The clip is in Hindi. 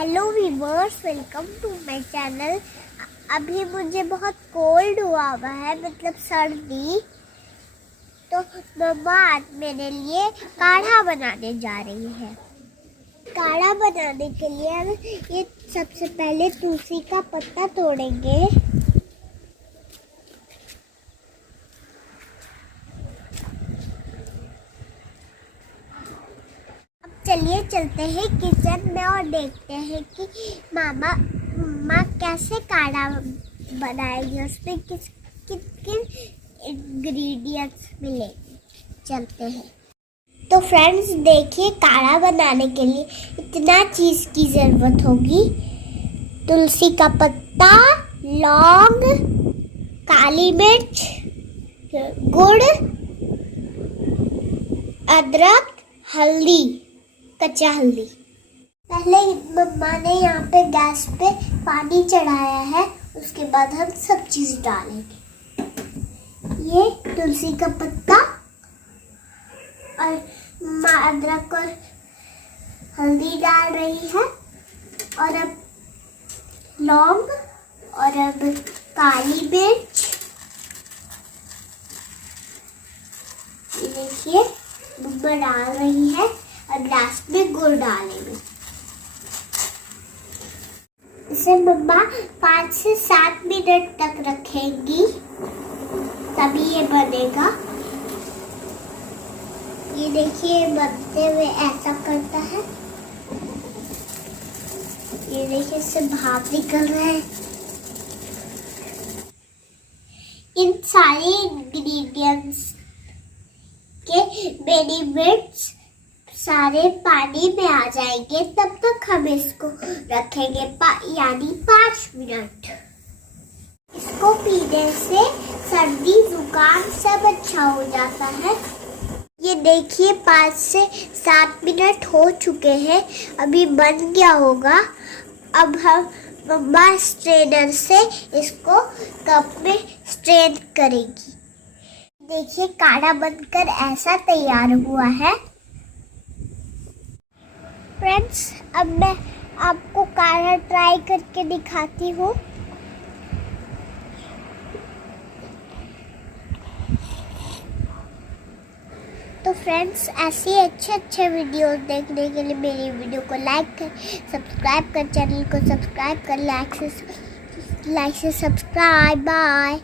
Hello viewers, welcome to my channel. अभी मुझे बहुत कोल्ड हुआ है, मतलब सर्दी। तो मम्मा आज मेरे लिए काढ़ा बनाने जा रही है। काढ़ा बनाने के लिए हम ये सबसे पहले तुलसी का पत्ता तोड़ेंगे। चलिए चलते हैं किचन में और देखते हैं कि मम्मा कैसे काढ़ा बनाएगी, उसमें किस इंग्रेडिएंट्स मिलेंगे। चलते हैं। तो फ्रेंड्स देखिए, काढ़ा बनाने के लिए इतना चीज़ की ज़रूरत होगी। तुलसी का पत्ता, लौंग, काली मिर्च, गुड़, अदरक, हल्दी, कच्चा हल्दी। पहले मम्मा ने यहाँ पे गैस पे पानी चढ़ाया है, उसके बाद हम सब चीज़ डालेंगे। ये तुलसी का पत्ता और मम्मा अदरक और हल्दी डाल रही है, और अब लौंग और अब काली मिर्च। ये देखिए मम्मा डाल रही है, और लास्ट में गुड़ डालेंगे। इसे मम्मा 5 से 7 मिनट तक रखेंगी, तभी ये बनेगा। ये देखिए बनते हुए ऐसा करता है। ये देखिए इससे भाप निकल रहा है। इन सारे इंग्रेडिएंट्स के बेनिफिट्स सारे पानी में आ जाएंगे, तब तक हम इसको रखेंगे यानी 5 मिनट। इसको पीने से सर्दी जुकाम सब अच्छा हो जाता है। ये देखिए 5 से 7 मिनट हो चुके हैं, अभी बन गया होगा। अब हम मम्मा स्ट्रेनर से इसको कप में स्ट्रेन करेगी। देखिए काढ़ा बनकर ऐसा तैयार हुआ है। फ्रेंड्स, अब मैं आपको काढ़ा ट्राई करके दिखाती हूँ। तो फ्रेंड्स, ऐसे अच्छे वीडियोस देखने के लिए मेरी वीडियो को लाइक कर, सब्सक्राइब कर, चैनल को सब्सक्राइब कर, लाइक से सब्सक्राइब। बाय।